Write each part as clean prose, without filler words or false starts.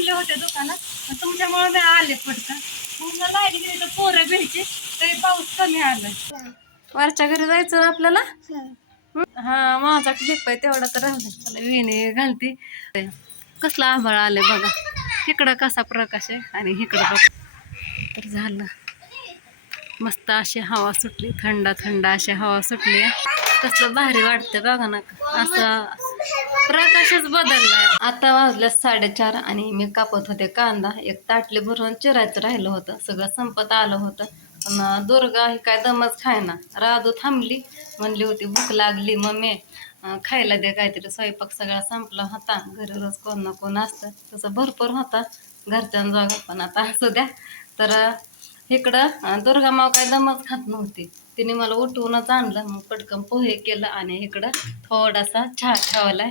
थांबले होते दुकानात, पण तुमच्यामुळे मी आले पडतं. मग लाईट गेली तर पोरं घ्यायची, तरी पाऊस कमी आला. वरच्या घरी जायचं आपल्याला. हा माझा क्लिप आहे तेवढा तर राहू विणे घालती. कसला आभाळ आले बघा, इकडं कसा प्रकाश आहे आणि इकडं बघा. तर झालं मस्त अशी हवा सुटली, थंड थंड अशी हवा सुटली. कसलं भारी वाटतं बघा ना, असं प्रकाशच बदललाय. आता वाजल्या 4:30 आणि मी कापत होते कांदा. एक ताटली भरून चिरायचं राहिलं होतं, सगळं संपत आलं होतं. पण दुर्गा ही काय दमच खायना. राधू थांबली, म्हणली होती भूक लागली मम्मी खायला दे काहीतरी. स्वयंपाक सगळा संपला होता, घरी रोज कोण ना कोण असतं, तसं भरपूर होता घरच्यां जागा. पण आता असू द्या. तर इकडं दुर्गा माव काय दमच खात नव्हती, तिने मला उठवूनच आणलं. मग पटकन पोहे केलं आणि इकडं थोडासा चहा ठेवलाय.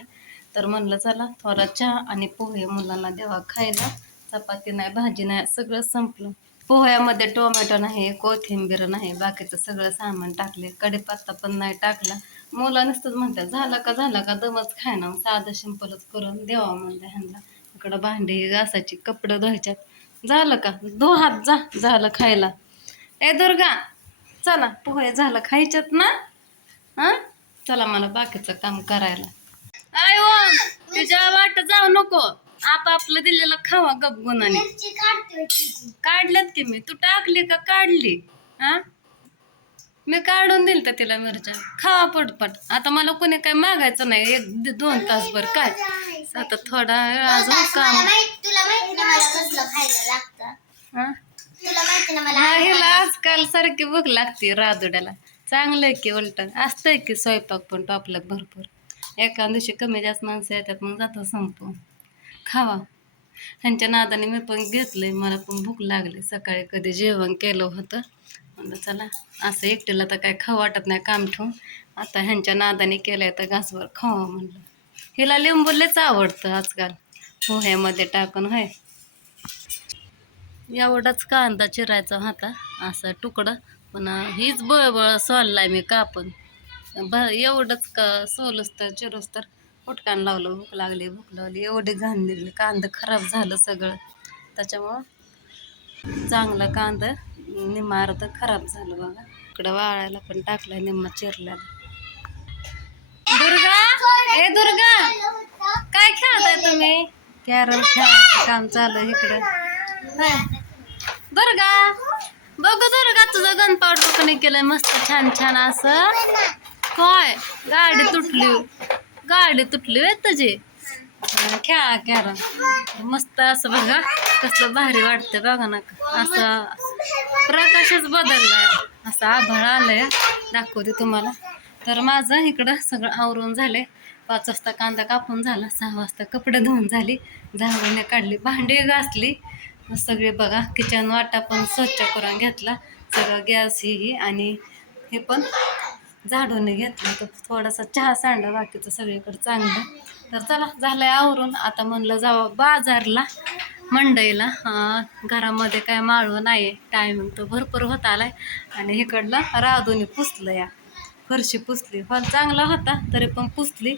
तर म्हणलं चला थोडा चहा आणि पोहे मुलांना देवा खायला. चपाती नाही, भाजी नाही, सगळं संपलं. पोह्यामध्ये टोमॅटो नाही, कोथिंबीर नाही, बाकीचं सगळं सामान टाकले. कढीपत्ता पण नाही टाकला. मुलं नुसतंच म्हणतात झाला का दमच खाय ना, साधं सिंपलच करून देवा म्हणलं ह्यांना. इकडं भांडी घासायची, कपडे धुवायच्यात. झालं का दो हात जा, झालं खायला. ए दुर्गा चला पोहे झालं खायच्यात ना. हा चला मला बाकीचं काम करायला. आय तुझ्या वाट जाऊ नको, आपलं दिलेलं खावा गप गुणाने. काढल्यात की मी, तू टाकली का काढली? हा मी काढून दिल तर तिला मिरच्या. खावा पटपट, आता मला कोणी काय मागायचं नाही. 1-2 तासभर काय, आता थोडा वेळ अजून काम. हिला आजकाल सारखी भूक लागते राजुड्याला. चांगलंय की, उलट असतंय की स्वयंपाक पण टॉपला भरपूर. एका दिवशी कमी जास्त माणसं येतात, मग जातं संपून. खावा ह्यांच्या नादाने मी पण घेतलंय, मला पण भूक लागली. सकाळी कधी जेवण केलं होतं, म्हणलं चला असं एकटीला तर काय खाऊ वाटत नाही काम ठेवून. आता ह्यांच्या नादाने केलंय तर घासभर खावा म्हणलं. हिला लिंबूलेच आवडतं आजकाल पोह्यामध्ये टाकून. होय एवढाच कांदा चिरायचा होता, असं तुकडं. पण हीच बळबळ सोललाय मी कापून. एवढंच का सोलूस तर चिरूस तर उठकान लावलं. भूक लागली एवढी घाण निघली. कांदा खराब झालं सगळं, त्याच्यामुळं चांगलं कांदा निम्मा अर्ध खराब झालं बघा. इकडं वाळायला पण टाकलाय निम्मा चिरल्याला. दुर्गा ए दुर्गा काय खेळताय तुम्ही? कॅरम खेळायचं काम चालू इकडं. दुर्गा बघू दुर्गा, तुझं गन पावडर कोणी केलंय मस्त छान छान असं. काय गाडी तुटली वे तुझी. खेळा कॅरम मस्त असं बघा, कसलं भारी वाटतं बघा ना. असं प्रकाशच बदललाय, असं आभाळ आलंय. दाखवते तुम्हाला. तर माझं इकडं सगळं आवरून झालंय. 5 वाजता कांदा कापून झाला, 6 वाजता कपडे धुवून झाली, झाडूने काढली, भांडी घासली सगळे बघा. किचन वाटा पण स्वच्छ करून घेतला, सगळं गॅस ही आणि हे पण झाडून घेतलं. तर थोडासा चहा सांडला, बाकीचं सगळीकडे चांगलं. तर चला झालंय आवरून. आता म्हणलं जावं बाजारला, मंडईला. घरामध्ये काय माळवं नाही, टायमिंग तर भरपूर होत आलाय. आणि इकडलं राधूने पुसलं, या फरशी पुसली. फल चांगला होता तरी पण पुसली.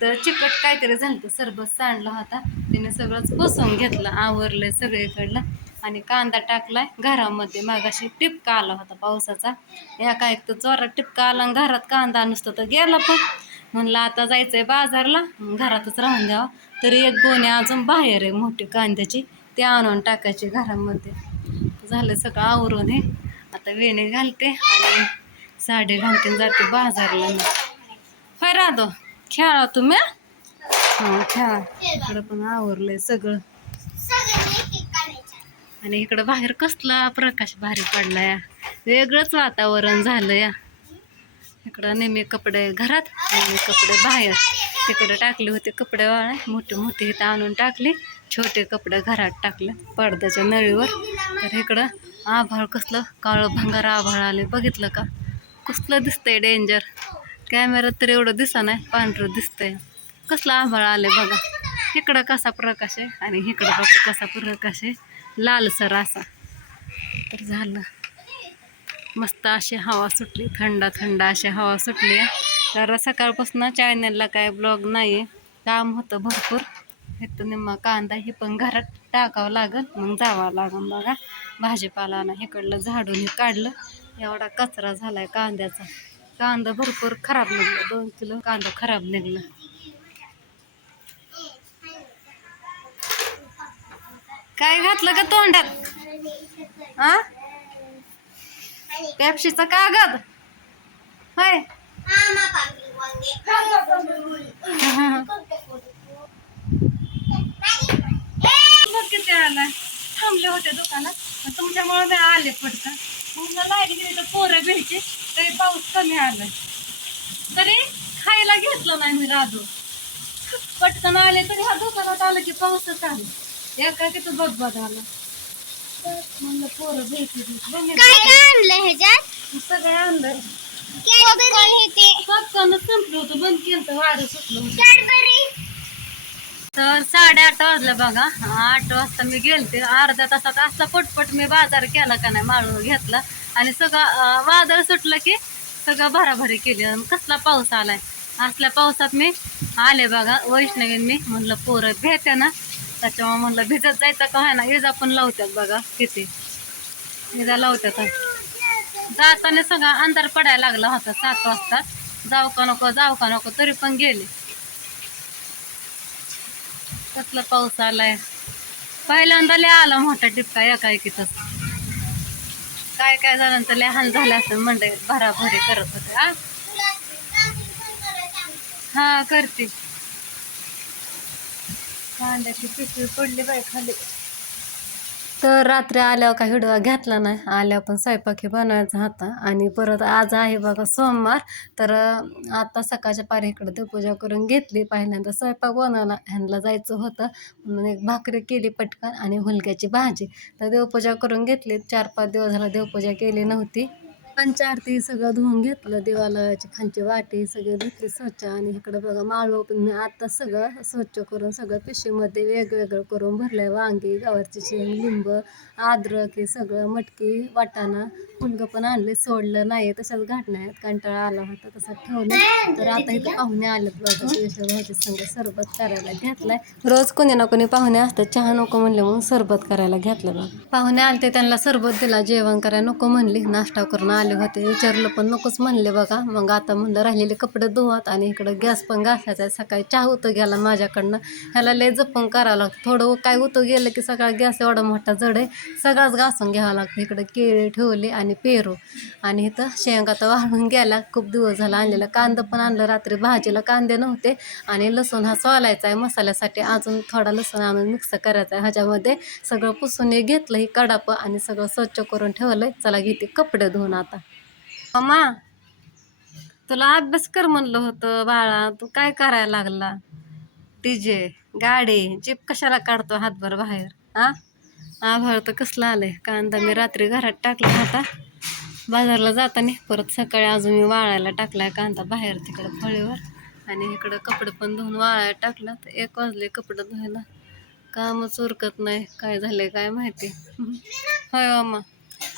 तर चिकट काहीतरी झालं तर सरबत सांडला होता, तिने सगळंच पुसून घेतलं, आवरलंय सगळीकडलं. आणि कांदा टाकलाय घरामध्ये. मागाशी टिपका आला होता पावसाचा, या काय तर जोरात टिपका आला आणि घरात कांदा नुसतं तर गेला. पण म्हणलं आता जायचंय बाजारला, घरातच राहून द्यावा. तरी एक गोणी अजून बाहेर आहे मोठी कांद्याची, ते आणून टाकायची घरामध्ये. झालं सगळं आवरून हे. आता वेणी घालते आणि साडी घालते, जाते बाजारला. होय राधो खेळा तुम्ही. हा खेळा. इकडं पण आवरलंय सगळं. आणि इकडं बाहेर कसला प्रकाश भारी पडलाय, वेगळंच वातावरण झालं या. इकडं नेहमी कपडे घरात, नेहमी कपडे बाहेर. तिकडे टाकले होते कपडे वाळाय, मोठे इथं आणून टाकले, छोटे कपडे घरात टाकले पडद्याच्या नळीवर. तर इकडं आभाळ कसलं काळं भंगार आभाळ आले, बघितलं का कसलं दिसतंय डेंजर. कॅमेऱ्यात तर एवढं दिसा नाही, पांढरं दिसतंय. कसलं आभाळ आले बघा. इकडं कसा प्रकाश आहे आणि इकडं बघा कसा प्रकाश आहे, लालसर असा. तर झालं मस्त अशी हवा सुटली, थंड थंड अशी हवा सुटली. तर सकाळपासून चॅनलला काय ब्लॉग नाही आहे, काम होतं भरपूर. इथं निम्मा कांदा हे पण घरात टाकावं लागल, मग जावं लागल बघा. भाजीपाला ना इकडलं झाडून हे काढलं, एवढा कचरा झालाय कांद्याचा. कांदा भरपूर खराब निघला, 2 किलो कांदा खराब निघला. काय घातलं का तोंडात? आ पेप्सीचा कागद होय. किती आला थांबले होते दुकानात, तुमच्यामुळे मी आले पटकन. पूर्ण लाईट गेली तर पोरं भेटचे, तरी पाऊस कमी आलाय. तरी खायला घेतलं नाही मी राधू. पटकन आले तरी ह्या दुकानात आलं की पाऊसच आला. एका किती बदबद आला. म्हणलं पोरं भेटली. सगळं आणलं. पटकन संपलं होतं, बंद केलं, वारं सुटलं होतं. तर 8:30 वाजलं बघा. 8 वाजता मी गेलते. अर्ध्या तासात असला पटपट मी बाजार केला का नाही, माळव घेतला आणि सगळं वादळ सुटलं की सगळं भराभरी केली. कसला पाऊस आलाय. असल्या पावसात मी आले बघा. वैष्णवीन मी म्हणलं पोरं भेटे ना, त्याच्यामुळे म्हणलं भिजत जायचं का व्हाय ना. इजा पण लावतात बघा, किती इजा लावतात. जाताना सगळा अंधार पडायला लागला होता 7 वाजता. जाऊ का नको तरी पण गेले. कसला पाऊस आलाय. पहिल्यांदा लय आला मोठा टिपका एकाएकीतच. काय झालं तर लय हाल झाले असं मंडई भराभरी करत होते. हा करते. कांद्याची पिशवी पडली बाई खाली. तर रात्री आल्यावर काही हिडवा घेतला नाही. आल्यावर पण स्वयंपाकी बनवायचा होता. आणि परत आज आहे बघा सोमवार. तर आता सकाळच्या पारी इकडं देवपूजा करून घेतली. पहिल्यांदा स्वयंपाक बनवला, ह्यांना जायचं होतं म्हणून एक भाकरी केली पटकन आणि हुलग्याची भाजी. तर देवपूजा करून घेतली. 4-5 दिवस झाला देवपूजा केली नव्हती. पंचारती सगळं धुवून घेतलं. देवालयाची खालची वाटी सगळी धुतली स्वच्छ. आणि इकडं बघा माळव पण मी आता सगळं स्वच्छ करून सगळं पिशवीमध्ये वेगवेगळं करून भरलंय. वांगी, गवारची शेंग, लिंब, अद्रक हे सगळं, मटकी, वाटाणा, फुलगं पण आणले, सोडलं नाही तशाच घाटण्यात. कंटाळा आला होता तसं ठेवलं. तर आता इथं पाहुणे आलेत बघा. भाजी संग सरबत करायला घेतलाय. रोज कोणी ना कोणी पाहुणे असतात. चहा नको म्हणले म्हणून सरबत करायला घेतलं बघा. पाहुणे आलते त्यांना सरबत दिला. जेवण करायला नको म्हणली. नाश्ता करून आले होते. विचारलं पण नकोच म्हणले बघा. मग आता म्हणलं राहिलेले कपडे धुवात आणि इकडं गॅस पण घासायचा आहे. सकाळी चहा होतं गेला माझ्याकडनं. ह्याला लय जपून करावं लागतं. थोडं काय होतं गेलं की सकाळ गॅस एवढा मोठा जड आहे, सगळाच घासून घ्यावा लागतं. इकडं केळी ठेवली आणि पेरू. आणि इथं शेंग आता वाळून गेला. खूप दिवस झाला आणलेला. कांदा पण आणलं रात्री भाजीला. कांदे नव्हते. आणि लसूण हा सोलायचा आहे मसाल्यासाठी. अजून थोडा लसूण आणून मिक्स करायचा आहे. ह्याच्यामध्ये सगळं पुसून घेतलं ही कडापं आणि सगळं स्वच्छ करून ठेवलंय. चला घेते कपडे धुवून आता. अम्मा तुला अभ्यास कर म्हणलं होतं बाळा, तू काय करायला लागला. डीजे गाडी जीप कशाला काढतो हातभर बाहेर. आभाळ तर कसलं आलंय. कांदा मी रात्री घरात टाकला होता बाजारला जाताना. परत सकाळी अजून मी वाळायला टाकलाय कांदा बाहेर तिकडं फळीवर. आणि इकडं कपडे पण धुवून वाळायला टाकला. तर 1 वाजले कपडे धुवायला. कामच उरकत नाही. काय झालंय काय माहिती. होय अम्मा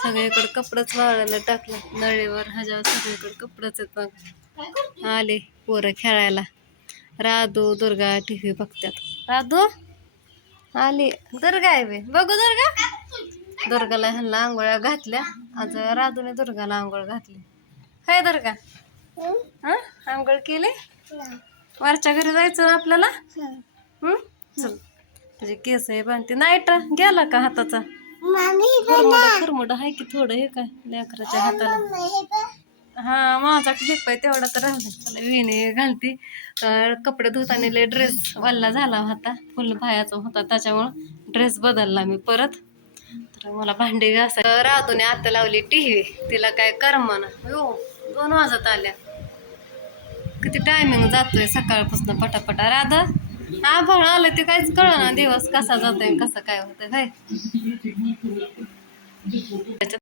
सगळीकडे कपडेच वाळायला टाकलं. नळीवर ह्याच्यावर सगळीकडे कपडेच आहेत बघ. आले पोरं खेळायला. राधू दुर्गा टीव्ही बघतात. राधू आली. दुर्गा आहे बे बघू. दुर्गाला ह्यांना आंघोळ्या घातल्या. आज राधूने दुर्गाला आंघोळ घातली. हाय दुर्गा आंघोळ केली. वरच्या घरी जायचं ना आपल्याला. चल तुझे केस आहे बांधते. नाईट गेला का हाताचा. खुरमुड आहे की थोडं हे काय लेकराच्या हाताला. हा माझा क्लिप आहे तेवढा तर राहिला. चला विणे घालती. कपडे धुताना लय ड्रेस वल्ला झाला होता. फुल भायाचा होता त्याच्यामुळं ड्रेस बदलला मी परत. तर मला भांडी घासायला. राधूने आता लावली टीव्ही. तिला काय करमना. 2 वाजत आल्या. किती टायमिंग जातोय सकाळपासून पटापटा. राधा आभाळ आलं ते काहीच कळना. दिवस कसा जातोय कसं काय होतंय.